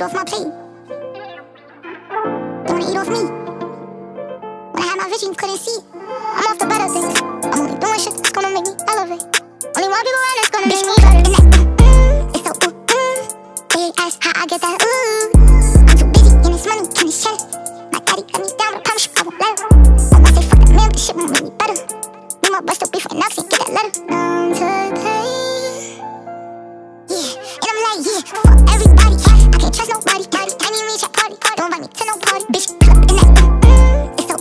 eat off my plate. They wanna eat off me. When I had my vision, couldn't see. I'm off the better things. I'm only doing shit that's gonna make me elevate. Only one people around that's gonna make me better. And that, it's so They ask how I get that I'm too busy and it's money, can it's cheddar. My daddy got me down, I promise you I won't let her. And once they fuck that man, this shit won't make me better. Me my bust up before enough, get that letter. Today. Yeah, and I'm like, yeah, fuck everybody. I can't trust nobody. Can't even reach a party. Don't invite me to no party. Bitch, pull up in that it's so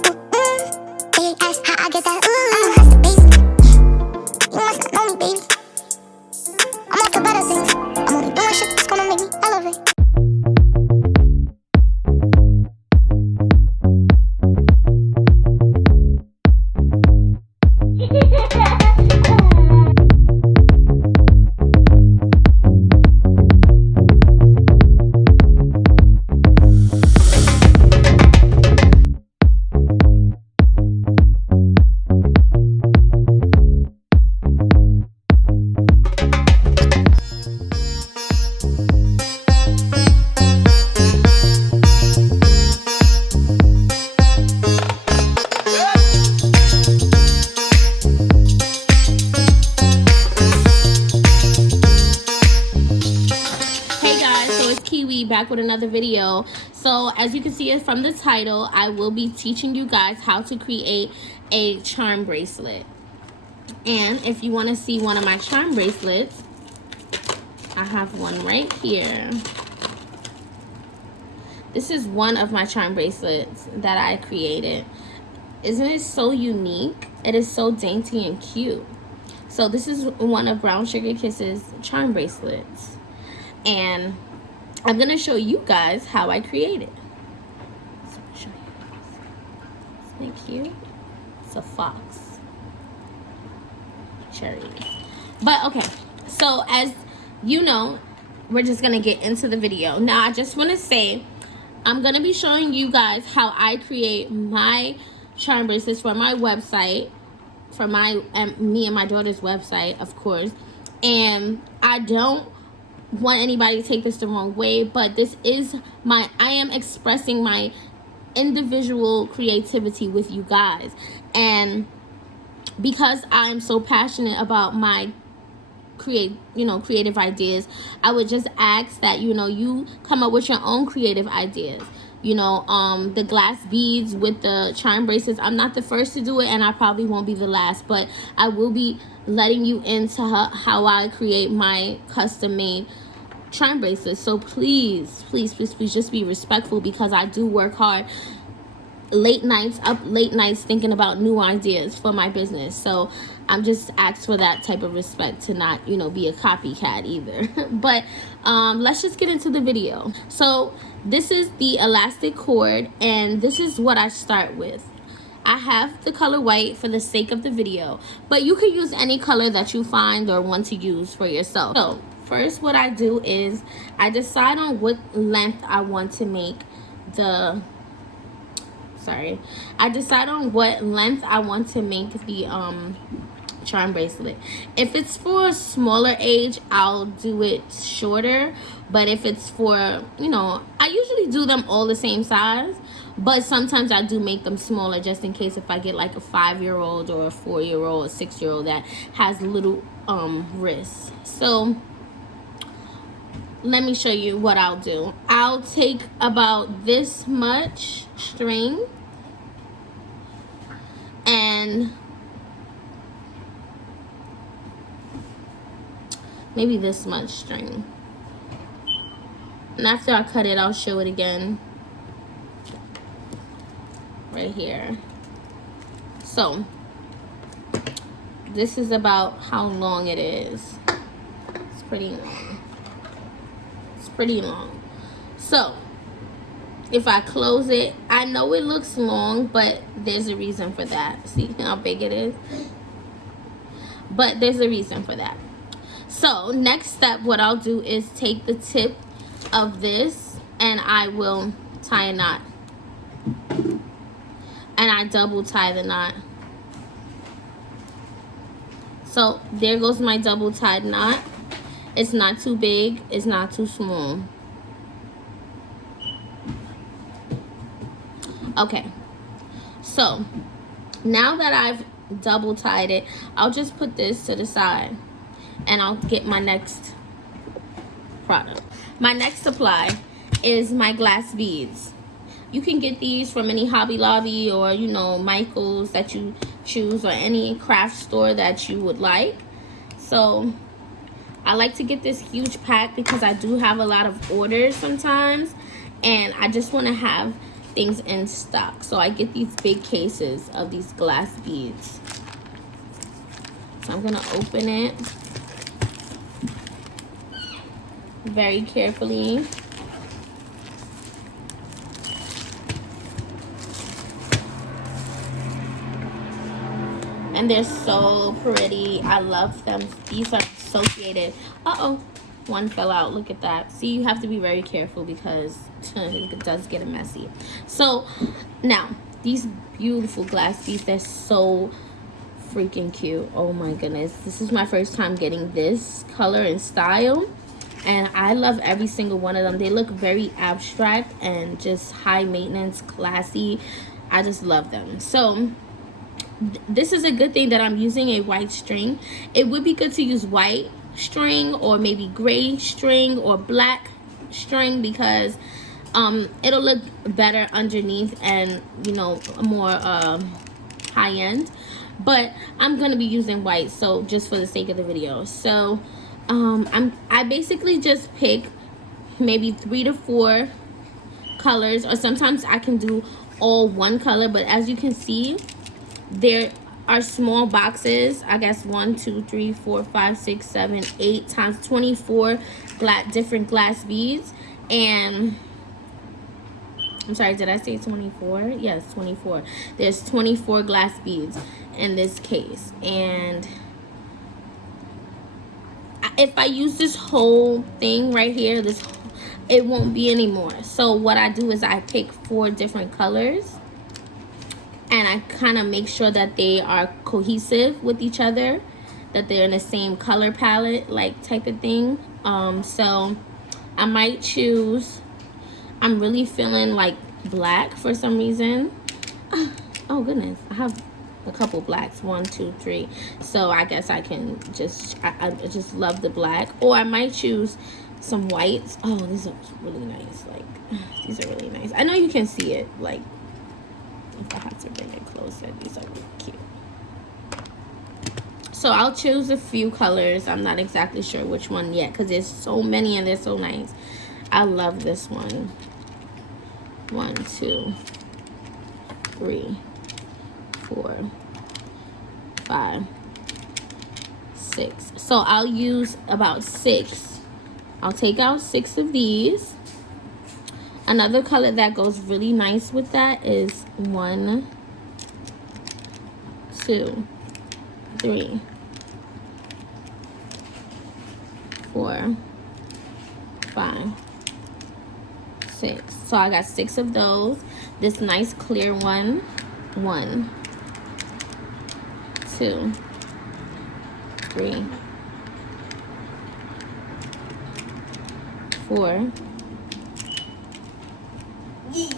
They ask how I get that I'm a hustler, baby. You must not know me, baby. I'm off the better things. I'm only doing shit that's gonna make me elevate. Back with another video. So as you can see it from the title, I will be teaching you guys how to create a charm bracelet. And if you want to see one of my charm bracelets, I have one right here. This is one of my charm bracelets that I created. Isn't it so unique? It is so dainty and cute. So this is one of Brown Sugar Kiss's charm bracelets, and I'm gonna show you guys how I create it. So I'll show you guys. Isn't it cute? It's a fox. Cherries. But okay, so as you know, we're just gonna get into the video. Now I just wanna say, I'm gonna be showing you guys how I create my charm bracelets for my website, for my me and my daughter's website, of course. And I don't want anybody to take this the wrong way, but this is I am expressing my individual creativity with you guys. And because I'm so passionate about my creative ideas, I would just ask that you come up with your own creative ideas. The glass beads with the charm bracelets, I'm not the first to do it, and I probably won't be the last, but I will be letting you into how I create my custom made charm bracelets. So please just be respectful, because I do work hard late nights thinking about new ideas for my business. So I'm just asked for that type of respect, to not be a copycat either. But let's just get into the video. So this is the elastic cord, and this is what I start with. I have the color white for the sake of the video, but you could use any color that you find or want to use for yourself. So first, what I do is I decide on what length I want to make the charm bracelet. If it's for a smaller age, I'll do it shorter. But if it's for, I usually do them all the same size, but sometimes I do make them smaller, just in case if I get like a 5-year-old or a 4-year-old or 6-year-old that has little wrists. So let me show you what I'll do. I'll take about this much string and maybe this much string. And after I cut it, I'll show it again right here. So this is about how long it is. It's pretty long. It's pretty long. So if I close it, I know it looks long, but there's a reason for that. See how big it is? But there's a reason for that. So next step, what I'll do is take the tip of this and I will tie a knot. And I double tie the knot. So there goes my double tied knot. It's not too big, it's not too small. Okay, so now that I've double tied it, I'll just put this to the side and I'll get my next product. My next supply is my glass beads. You can get these from any Hobby Lobby or, you know, Michael's that you choose, or any craft store that you would like. So I like to get this huge pack because I do have a lot of orders sometimes, and I just want to have things in stock. So I get these big cases of these glass beads. So I'm gonna open it very carefully. And they're so pretty. I love them. These are associated. Uh-oh, one fell out. Look at that. See, you have to be very careful because it does get messy. So now these beautiful glass beads, they're so freaking cute. Oh my goodness, this is my first time getting this color and style, and I love every single one of them. They look very abstract and just high maintenance, classy. I just love them. So this is a good thing that I'm using a white string. It would be good to use white string or maybe gray string or black string because it'll look better underneath and, you know, more high end. But I'm gonna be using white, so just for the sake of the video. So I basically just pick maybe 3 to 4 colors, or sometimes I can do all one color. But as you can see, there are small boxes. I guess 1, 2, 3, 4, 5, 6, 7, 8 times 24 different glass beads. And I'm sorry, did I say 24? Yes, 24. There's 24 glass beads in this case. And if I use this whole thing right here, it won't be anymore. So what I do is I pick 4 different colors, and I kind of make sure that they are cohesive with each other, that they're in the same color palette, like type of thing. So I might choose, I'm really feeling like black for some reason. Oh goodness, I have a couple blacks, 1, 2, 3. So I guess I can just, I just love the black. Or I might choose some whites. Oh, these are really nice. Like, these are really nice. I know you can see it, like, if I have to bring it closer, these are really cute. So I'll choose a few colors. I'm not exactly sure which one yet because there's so many and they're so nice. I love this one. 1, 2, 3, 4, 5, 6. So I'll use about 6. I'll take out 6 of these. Another color that goes really nice with that is 1, 2, 3, 4, 5, 6. So I got 6 of those. This nice clear one. 1, 2, 3, 4,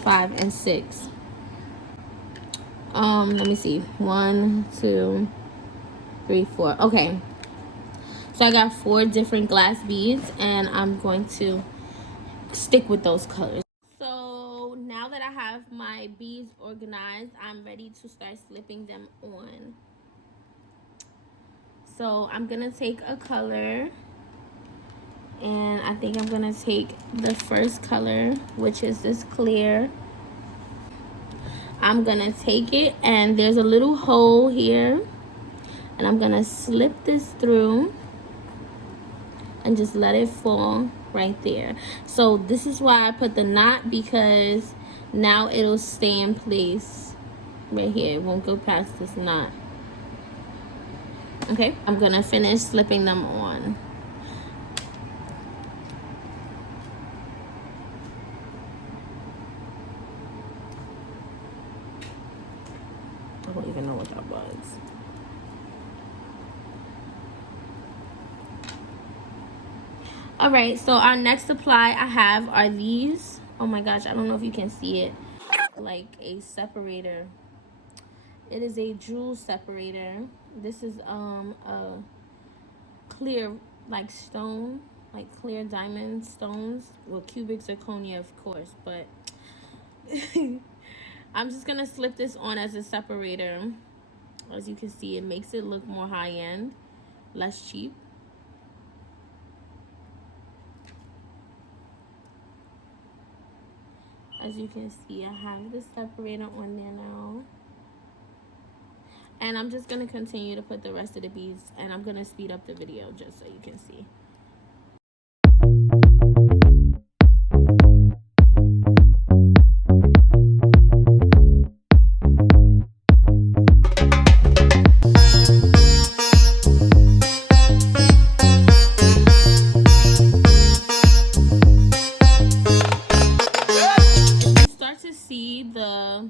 5, and 6. Let me see. 1, 2, 3, 4. Okay. So I got 4 different glass beads, and I'm going to stick with those colors. So now that I have my beads organized, I'm ready to start slipping them on. So I'm gonna take a color, and I think I'm gonna take the first color, which is this clear. I'm gonna take it, and there's a little hole here, and I'm gonna slip this through and just let it fall right there. So this is why I put the knot, because now it'll stay in place right here. It won't go past this knot. Okay, I'm gonna finish slipping them on. I don't even know what that was. All right, so our next supply I have are these. Oh my gosh, I don't know if you can see it. like a separator. It is a jewel separator. This is a clear like stone, like clear diamond stones with cubic zirconia, of course, but I'm just gonna slip this on as a separator. As you can see, it makes it look more high-end, less cheap. As you can see, I have the separator on there now. And I'm just going to continue to put the rest of the beads, and I'm going to speed up the video just so you can see. See the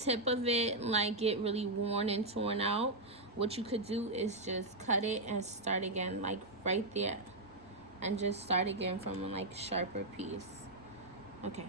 tip of it like get really worn and torn out, what you could do is just cut it and start again, like right there, and just start again from a like sharper piece. Okay.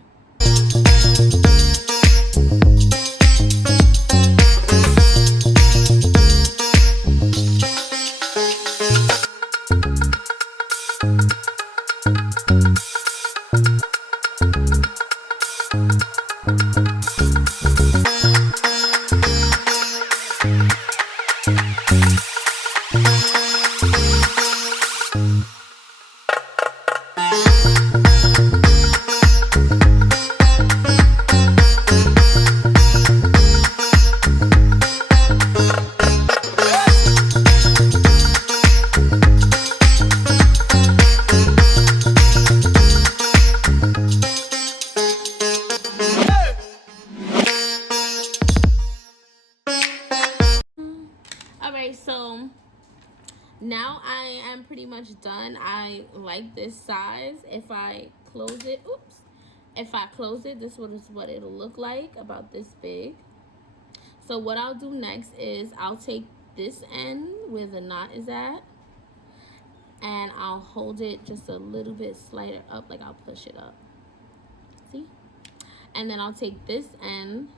So now I am pretty much done. I like this size. If I close it, if I close it, this is what it'll look like, about this big. So what I'll do next is I'll take this end where the knot is at, and I'll hold it just a little bit slighter up, like I'll push it up. See? And then I'll take this end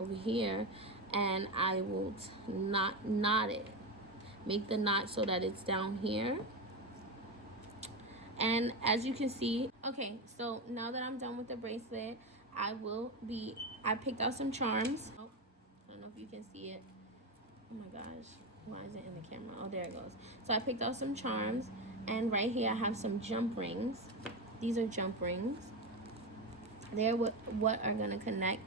over here and I will knot it. Make the knot so that it's down here. And as you can see, okay, so now that I'm done with the bracelet, I picked out some charms. Oh, I don't know if you can see it. Oh my gosh, why is it in the camera? Oh, there it goes. So I picked out some charms, and right here I have some jump rings. These are jump rings. They're what are gonna connect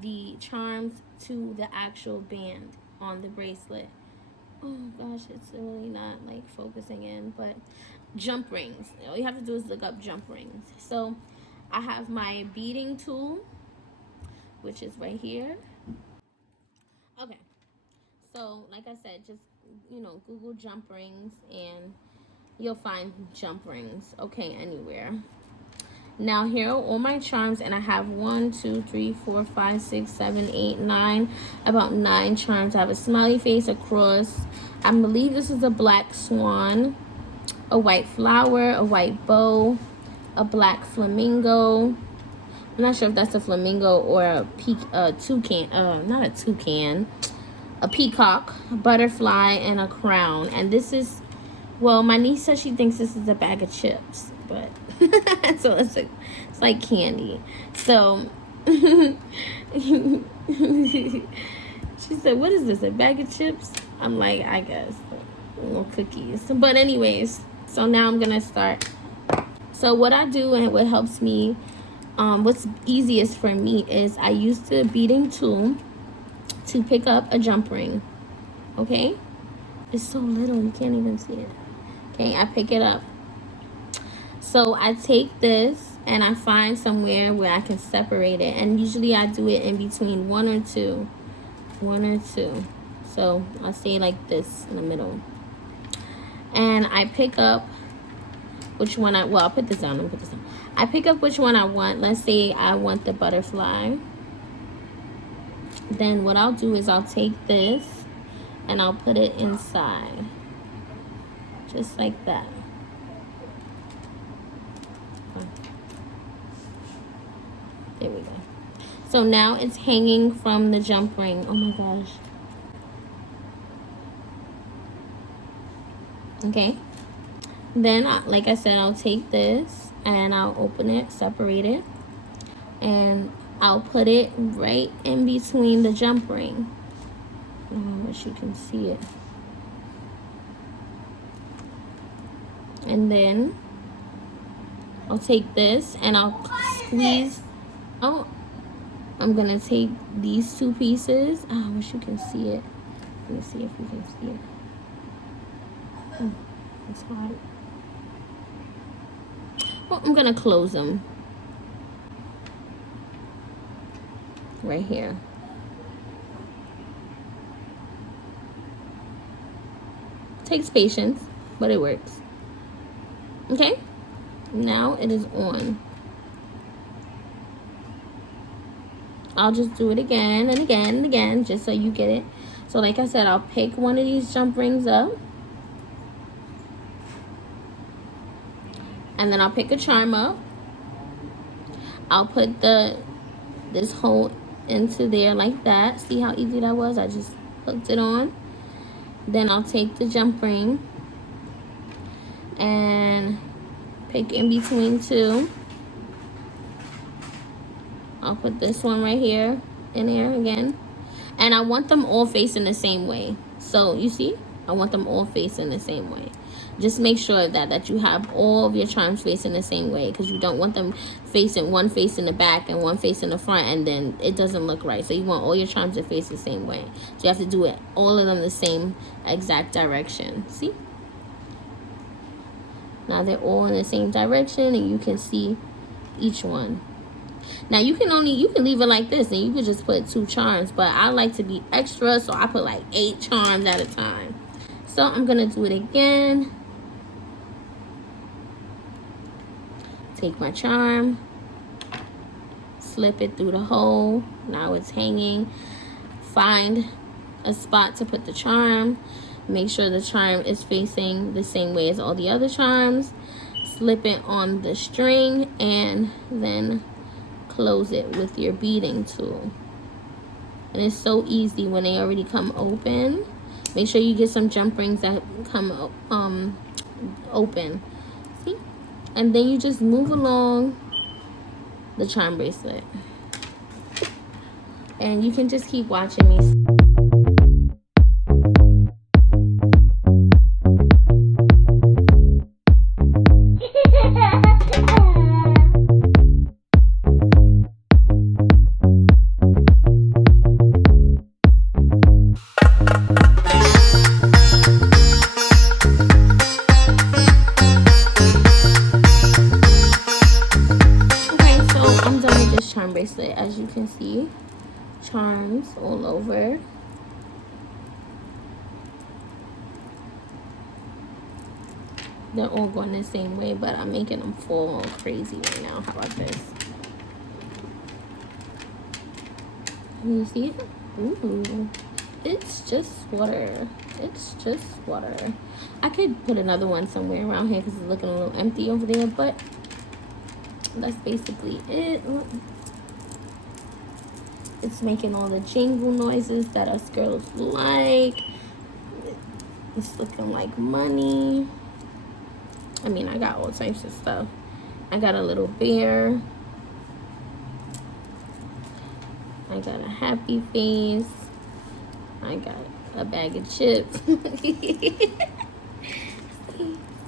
the charms to the actual band on the bracelet. Oh gosh, it's really not like focusing in, but jump rings. All you have to do is look up jump rings. So I have my beading tool, which is right here. Okay, so like I said, just Google jump rings and you'll find jump rings, okay, anywhere. Now here are all my charms, and I have 1, 2, 3, 4, 5, 6, 7, 8, 9, about 9 charms. I have a smiley face, a cross. I believe this is a black swan, a white flower, a white bow, a black flamingo. I'm not sure if that's a flamingo or a toucan, not a toucan, a peacock, a butterfly, and a crown. And this is, well, my niece says she thinks this is a bag of chips, but so it's like candy. So she said, what is this, a bag of chips? I'm like, I guess little cookies. But anyways, so now I'm gonna start. So what I do and what helps me, what's easiest for me is I use the beading tool to pick up a jump ring. Okay, it's so little you can't even see it. Okay, I pick it up. So I take this and I find somewhere where I can separate it, and usually I do it in between one or two. So I'll say like this in the middle, and I pick up which one I'll put this down. I pick up which one I want. Let's say I want the butterfly. Then what I'll do is I'll take this and I'll put it inside, just like that. There we go. So now it's hanging from the jump ring. Oh my gosh. Okay. Then, like I said, I'll take this and I'll open it, separate it, and I'll put it right in between the jump ring. I wish you can see it. And then I'll take this and I'll squeeze out. I'm gonna take these two pieces. Oh, I wish you can see it. Let me see if you can see it. Oh, it's hard. Well, I'm gonna close them right here. Takes patience, but it works. Okay, now it is on. I'll just do it again and again and again just so you get it. So like I said, I'll pick one of these jump rings up. And then I'll pick a charm up. I'll put this hole into there like that. See how easy that was? I just hooked it on. Then I'll take the jump ring and pick in between two. I'll put this one right here in there again. And I want them all facing the same way. So you see, I want them all facing the same way. Just make sure that you have all of your charms facing the same way, because you don't want them facing one face in the back and one face in the front, and then it doesn't look right. So you want all your charms to face the same way. So you have to do it, all of them the same exact direction. See? Now they're all in the same direction and you can see each one. Now you can leave it like this and you can just put 2 charms, but I like to be extra, so I put like 8 charms at a time. So I'm gonna do it again. Take my charm, slip it through the hole. Now it's hanging. Find a spot to put the charm. Make sure the charm is facing the same way as all the other charms. Slip it on the string and then close it with your beading tool. And it's so easy when they already come open. Make sure you get some jump rings that come open. See? And then you just move along the charm bracelet. And you can just keep watching me. Charm bracelet, as you can see, charms all over. They're all going the same way, but I'm making them fall crazy right now. How about this? Can you see it? Ooh, it's just water. It's just water. I could put another one somewhere around here because it's looking a little empty over there, but that's basically it. It's making all the jingle noises that us girls like. It's looking like money. I mean, I got all types of stuff. I got a little bear. I got a happy face. I got a bag of chips. It's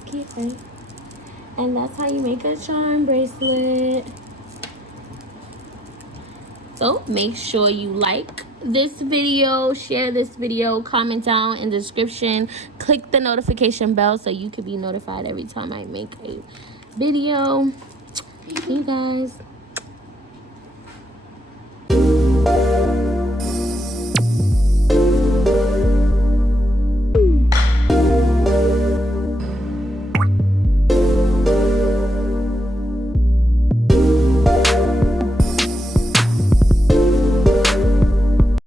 cute, right? And that's how you make a charm bracelet. So make sure you like this video, share this video, comment down in the description, click the notification bell so you can be notified every time I make a video. See you guys.